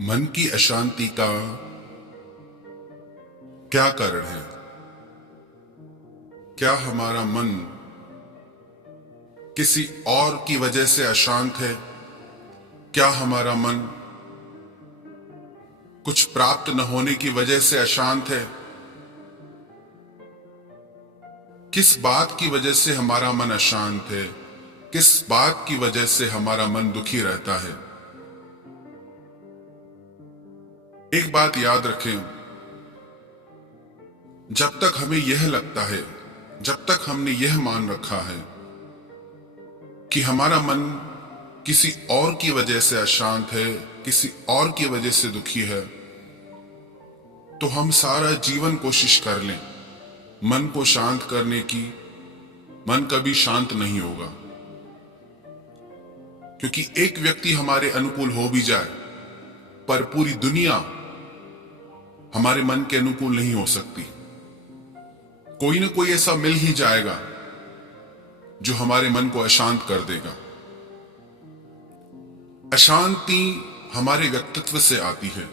मन की अशांति का क्या कारण है? क्या हमारा मन किसी और की वजह से अशांत है? क्या हमारा मन कुछ प्राप्त न होने की वजह से अशांत है? किस बात की वजह से हमारा मन अशांत है? किस बात की वजह से हमारा मन दुखी रहता है? एक बात याद रखें, जब तक हमें यह लगता है, जब तक हमने यह मान रखा है कि हमारा मन किसी और की वजह से अशांत है, किसी और की वजह से दुखी है, तो हम सारा जीवन कोशिश कर लें मन को शांत करने की, मन कभी शांत नहीं होगा। क्योंकि एक व्यक्ति हमारे अनुकूल हो भी जाए, पर पूरी दुनिया हमारे मन के अनुकूल नहीं हो सकती। कोई ना कोई ऐसा मिल ही जाएगा जो हमारे मन को अशांत कर देगा। अशांति हमारे व्यक्तित्व से आती है।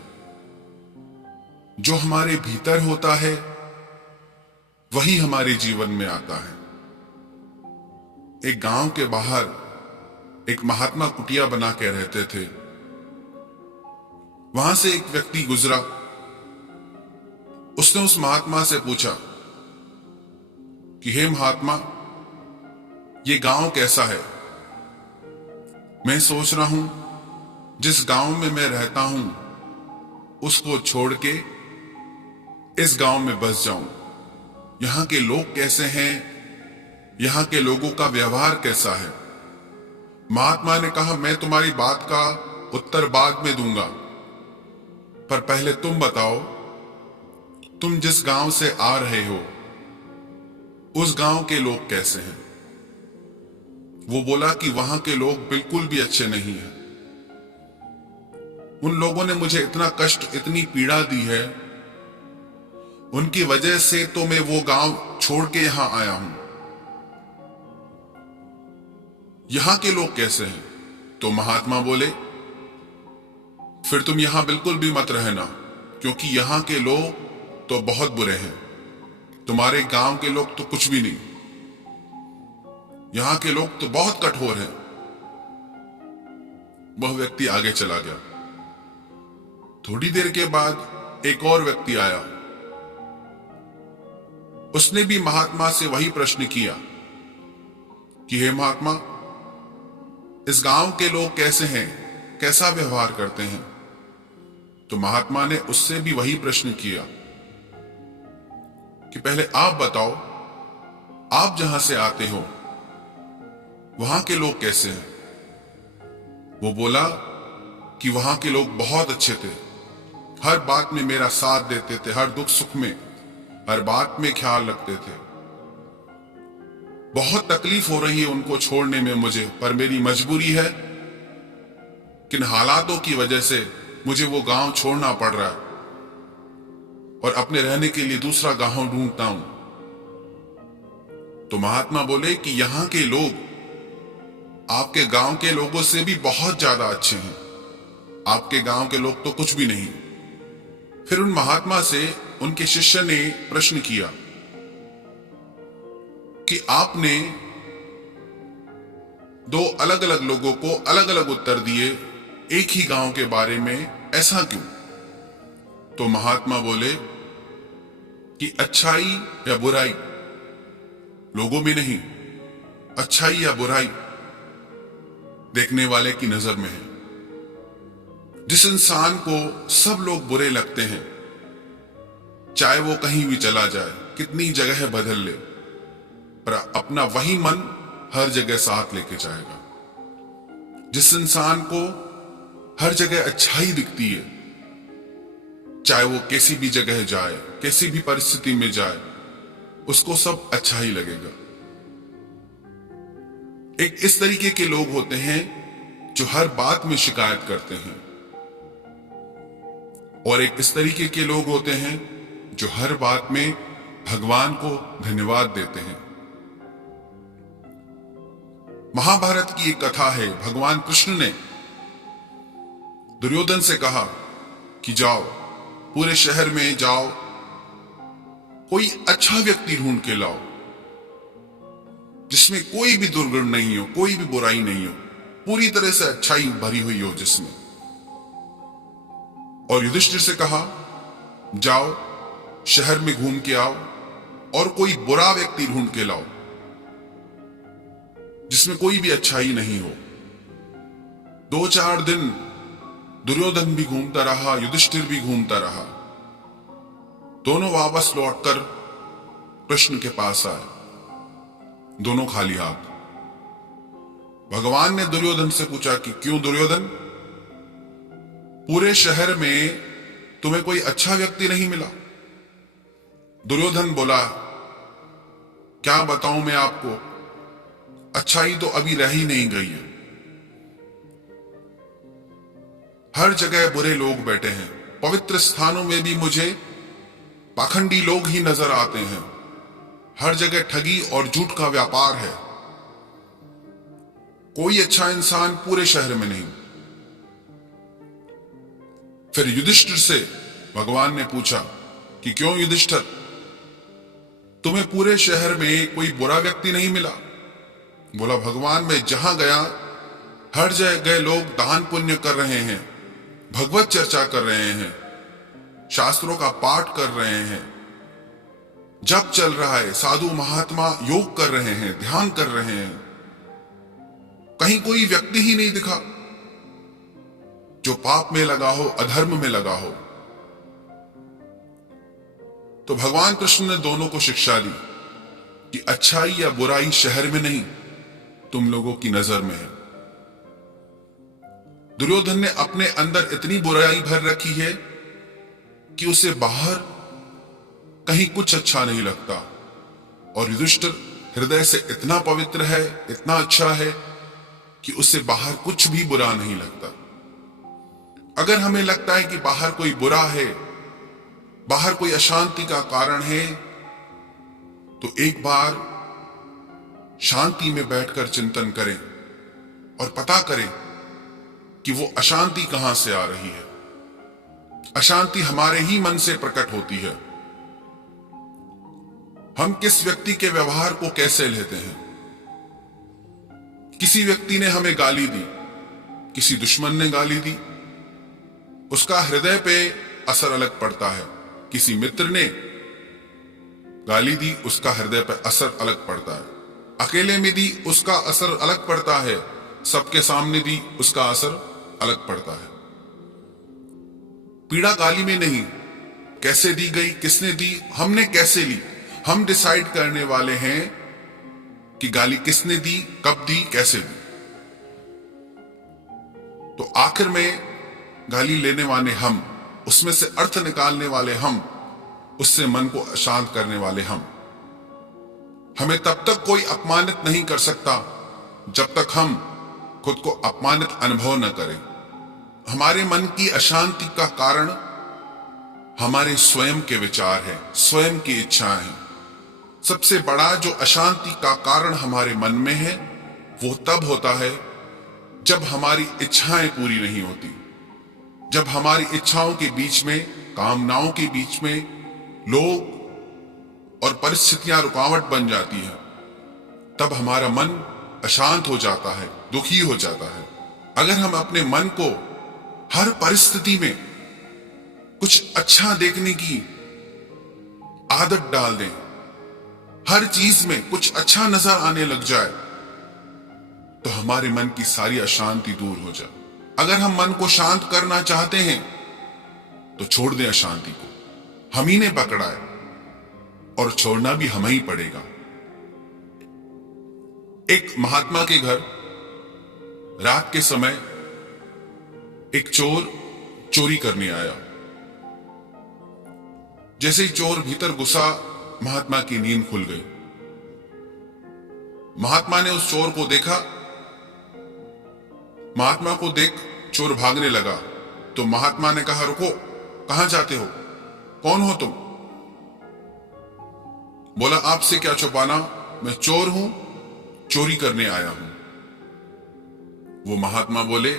जो हमारे भीतर होता है वही हमारे जीवन में आता है। एक गांव के बाहर एक महात्मा कुटिया बना के रहते थे। वहां से एक व्यक्ति गुजरा। उसने उस महात्मा से पूछा कि हे महात्मा, ये गांव कैसा है? मैं सोच रहा हूं जिस गांव में मैं रहता हूं उसको छोड़ के इस गांव में बस जाऊं। यहां के लोग कैसे हैं? यहां के लोगों का व्यवहार कैसा है? महात्मा ने कहा, मैं तुम्हारी बात का उत्तर बाद में दूंगा, पर पहले तुम बताओ, तुम जिस गांव से आ रहे हो उस गांव के लोग कैसे हैं? वो बोला कि वहां के लोग बिल्कुल भी अच्छे नहीं हैं। उन लोगों ने मुझे इतना कष्ट, इतनी पीड़ा दी है, उनकी वजह से तो मैं वो गांव छोड़ के यहां आया हूं। यहां के लोग कैसे हैं? तो महात्मा बोले, फिर तुम यहां बिल्कुल भी मत रहना, क्योंकि यहां के लोग तो बहुत बुरे हैं। तुम्हारे गांव के लोग तो कुछ भी नहीं। यहां के लोग तो बहुत कठोर हैं। वह व्यक्ति आगे चला गया। थोड़ी देर के बाद एक और व्यक्ति आया। उसने भी महात्मा से वही प्रश्न किया कि हे महात्मा, इस गांव के लोग कैसे हैं? कैसा व्यवहार करते हैं? तो महात्मा ने उससे भी वही प्रश्न किया कि पहले आप बताओ, आप जहां से आते हो वहां के लोग कैसे हैं? वो बोला कि वहां के लोग बहुत अच्छे थे, हर बात में मेरा साथ देते थे, हर दुख सुख में, हर बात में ख्याल रखते थे। बहुत तकलीफ हो रही है उनको छोड़ने में मुझे, पर मेरी मजबूरी है, किन हालातों की वजह से मुझे वो गांव छोड़ना पड़ रहा है और अपने रहने के लिए दूसरा गांव ढूंढता हूं। तो महात्मा बोले कि यहां के लोग आपके गांव के लोगों से भी बहुत ज्यादा अच्छे हैं। आपके गांव के लोग तो कुछ भी नहीं। फिर उन महात्मा से उनके शिष्य ने प्रश्न किया कि आपने दो अलग अलग लोगों को अलग अलग उत्तर दिए एक ही गांव के बारे में, ऐसा क्यों? तो महात्मा बोले कि अच्छाई या बुराई लोगों में नहीं, अच्छाई या बुराई देखने वाले की नजर में है। जिस इंसान को सब लोग बुरे लगते हैं, चाहे वो कहीं भी चला जाए, कितनी जगह बदल ले, पर अपना वही मन हर जगह साथ लेके जाएगा। जिस इंसान को हर जगह अच्छाई दिखती है, चाहे वो किसी भी जगह जाए, किसी भी परिस्थिति में जाए, उसको सब अच्छा ही लगेगा। एक इस तरीके के लोग होते हैं जो हर बात में शिकायत करते हैं, और एक इस तरीके के लोग होते हैं जो हर बात में भगवान को धन्यवाद देते हैं। महाभारत की एक कथा है। भगवान कृष्ण ने दुर्योधन से कहा कि जाओ पूरे शहर में जाओ, कोई अच्छा व्यक्ति ढूंढ के लाओ जिसमें कोई भी दुर्गुण नहीं हो, कोई भी बुराई नहीं हो, पूरी तरह से अच्छाई भरी हुई हो जिसमें। और युधिष्ठिर से कहा जाओ शहर में घूम के आओ और कोई बुरा व्यक्ति ढूंढ के लाओ जिसमें कोई भी अच्छाई नहीं हो। 2-4 दिन दुर्योधन भी घूमता रहा, युधिष्ठिर भी घूमता रहा। दोनों वापस लौटकर कृष्ण के पास आए, दोनों खाली हाथ। भगवान ने दुर्योधन से पूछा कि क्यों दुर्योधन, पूरे शहर में तुम्हें कोई अच्छा व्यक्ति नहीं मिला? दुर्योधन बोला क्या बताऊं मैं आपको, अच्छाई तो अभी रह ही नहीं गई है। हर जगह बुरे लोग बैठे हैं, पवित्र स्थानों में भी मुझे पाखंडी लोग ही नजर आते हैं। हर जगह ठगी और झूठ का व्यापार है, कोई अच्छा इंसान पूरे शहर में नहीं। फिर युधिष्ठिर से भगवान ने पूछा कि क्यों युधिष्ठिर, तुम्हें पूरे शहर में कोई बुरा व्यक्ति नहीं मिला? बोला भगवान मैं जहां गया हर जगह लोग दान पुण्य कर रहे हैं, भगवत चर्चा कर रहे हैं, शास्त्रों का पाठ कर रहे हैं, जप चल रहा है, साधु महात्मा योग कर रहे हैं, ध्यान कर रहे हैं। कहीं कोई व्यक्ति ही नहीं दिखा जो पाप में लगा हो, अधर्म में लगा हो। तो भगवान कृष्ण ने दोनों को शिक्षा दी कि अच्छाई या बुराई शहर में नहीं, तुम लोगों की नजर में है। दुर्योधन ने अपने अंदर इतनी बुराई भर रखी है कि उसे बाहर कहीं कुछ अच्छा नहीं लगता, और युधिष्ठिर हृदय से इतना पवित्र है, इतना अच्छा है कि उसे बाहर कुछ भी बुरा नहीं लगता। अगर हमें लगता है कि बाहर कोई बुरा है, बाहर कोई अशांति का कारण है, तो एक बार शांति में बैठकर चिंतन करें और पता करें कि वो अशांति कहां से आ रही है। अशांति हमारे ही मन से प्रकट होती है। हम किस व्यक्ति के व्यवहार को कैसे लेते हैं। किसी व्यक्ति ने हमें गाली दी, किसी दुश्मन ने गाली दी, उसका हृदय पे असर अलग पड़ता है। किसी मित्र ने गाली दी, उसका हृदय पे असर अलग पड़ता है। अकेले में दी उसका असर अलग पड़ता है, सबके सामने दी उसका असर अलग पड़ता है। पीड़ा गाली में नहीं, कैसे दी गई, किसने दी, हमने कैसे ली, हम डिसाइड करने वाले हैं कि गाली किसने दी, कब दी, कैसे दी। तो आखिर में गाली लेने वाले हम, उसमें से अर्थ निकालने वाले हम, उससे मन को अशांत करने वाले हम। हमें तब तक कोई अपमानित नहीं कर सकता जब तक हम खुद को अपमानित अनुभव न करें। हमारे मन की अशांति का कारण हमारे स्वयं के विचार है, स्वयं की इच्छाएं हैं। सबसे बड़ा जो अशांति का कारण हमारे मन में है वो तब होता है जब हमारी इच्छाएं पूरी नहीं होती, जब हमारी इच्छाओं के बीच में, कामनाओं के बीच में लोग और परिस्थितियां रुकावट बन जाती है। तब हमारा मन अशांत हो जाता है, दुखी हो जाता है। अगर हम अपने मन को हर परिस्थिति में कुछ अच्छा देखने की आदत डाल दें, हर चीज में कुछ अच्छा नजर आने लग जाए, तो हमारे मन की सारी अशांति दूर हो जाए। अगर हम मन को शांत करना चाहते हैं तो छोड़ दें अशांति को, हम ही ने पकड़ा है और छोड़ना भी हमें ही पड़ेगा। एक महात्मा के घर रात के समय एक चोर चोरी करने आया। जैसे ही चोर भीतर घुसा, महात्मा की नींद खुल गई। महात्मा ने उस चोर को देखा, महात्मा को देख चोर भागने लगा। तो महात्मा ने कहा रुको, कहां जाते हो, कौन हो तुम? बोला आपसे क्या छुपाना, मैं चोर हूं, चोरी करने आया हूं। वो महात्मा बोले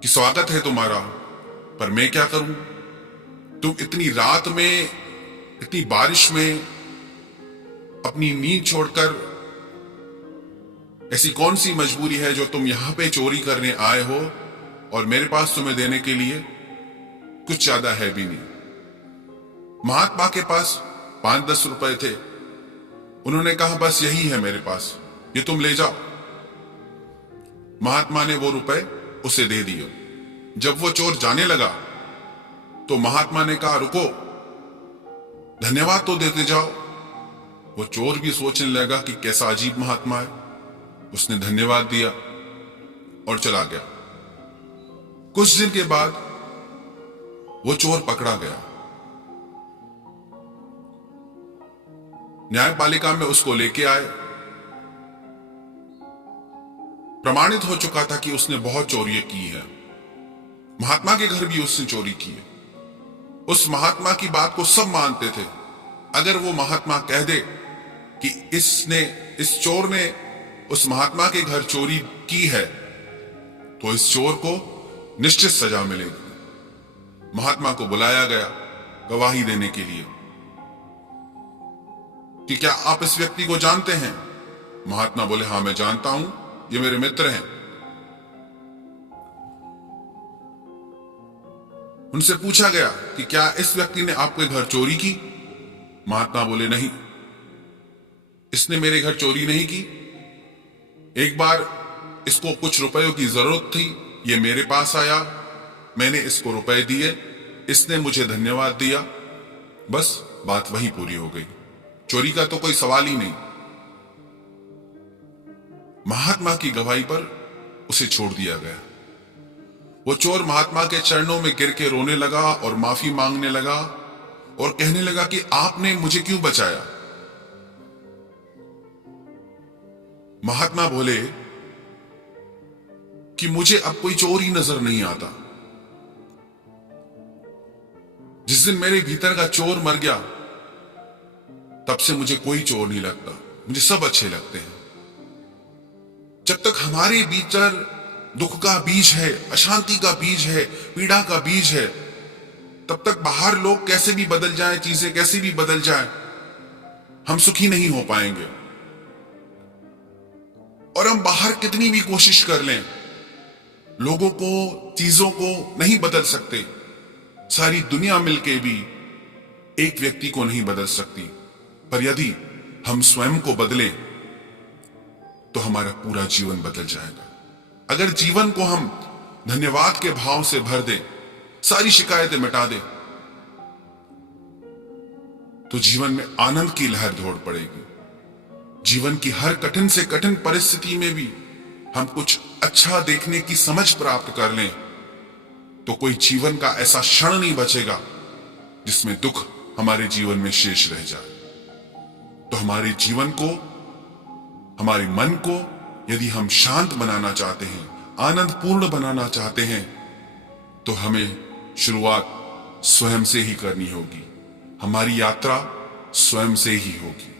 कि स्वागत है तुम्हारा, पर मैं क्या करूं? तुम इतनी रात में, इतनी बारिश में अपनी नींद छोड़कर, ऐसी कौन सी मजबूरी है जो तुम यहां पे चोरी करने आए हो और मेरे पास तुम्हें देने के लिए कुछ ज्यादा है भी नहीं। महात्मा के पास 5-10 रुपए थे। उन्होंने कहा बस यही है मेरे पास, ये तुम ले जाओ। महात्मा ने वो रुपए उसे दे दिए। जब वो चोर जाने लगा तो महात्मा ने कहा रुको, धन्यवाद तो देते जाओ। वो चोर भी सोचने लगा कि कैसा अजीब महात्मा है। उसने धन्यवाद दिया और चला गया। कुछ दिन के बाद वो चोर पकड़ा गया। न्यायपालिका में उसको लेके आए। प्रमाणित हो चुका था कि उसने बहुत चोरियां की है। महात्मा के घर भी उसने चोरी की है। उस महात्मा की बात को सब मानते थे। अगर वो महात्मा कह दे कि इस चोर ने उस महात्मा के घर चोरी की है, तो इस चोर को निश्चित सजा मिलेगी। महात्मा को बुलाया गया गवाही देने के लिए कि क्या आप इस व्यक्ति को जानते हैं? महात्मा बोले हाँ मैं जानता हूं, ये मेरे मित्र हैं। उनसे पूछा गया कि क्या इस व्यक्ति ने आपके घर चोरी की? महात्मा बोले नहीं, इसने मेरे घर चोरी नहीं की। एक बार इसको कुछ रुपयों की जरूरत थी, ये मेरे पास आया, मैंने इसको रुपए दिए, इसने मुझे धन्यवाद दिया, बस बात वहीं पूरी हो गई। चोरी का तो कोई सवाल ही नहीं। महात्मा की गवाही पर उसे छोड़ दिया गया। वो चोर महात्मा के चरणों में गिर के रोने लगा और माफी मांगने लगा और कहने लगा कि आपने मुझे क्यों बचाया? महात्मा बोले कि मुझे अब कोई चोर ही नजर नहीं आता। जिस दिन मेरे भीतर का चोर मर गया, तब से मुझे कोई चोर नहीं लगता, मुझे सब अच्छे लगते हैं। जब तक हमारे भीतर दुख का बीज है, अशांति का बीज है, पीड़ा का बीज है, तब तक बाहर लोग कैसे भी बदल जाएं, चीजें कैसे भी बदल जाएं, हम सुखी नहीं हो पाएंगे। और हम बाहर कितनी भी कोशिश कर लें, लोगों को, चीजों को नहीं बदल सकते। सारी दुनिया मिलके भी एक व्यक्ति को नहीं बदल सकती। पर यदि हम स्वयं को बदलें तो हमारा पूरा जीवन बदल जाएगा। अगर जीवन को हम धन्यवाद के भाव से भर दें, सारी शिकायतें मिटा दें, तो जीवन में आनंद की लहर दौड़ पड़ेगी। जीवन की हर कठिन से कठिन परिस्थिति में भी हम कुछ अच्छा देखने की समझ प्राप्त कर लें, तो कोई जीवन का ऐसा क्षण नहीं बचेगा जिसमें दुख हमारे जीवन में शेष रह जाए। तो हमारे जीवन को, हमारे मन को यदि हम शांत बनाना चाहते हैं, आनंद पूर्ण बनाना चाहते हैं, तो हमें शुरुआत स्वयं से ही करनी होगी। हमारी यात्रा स्वयं से ही होगी।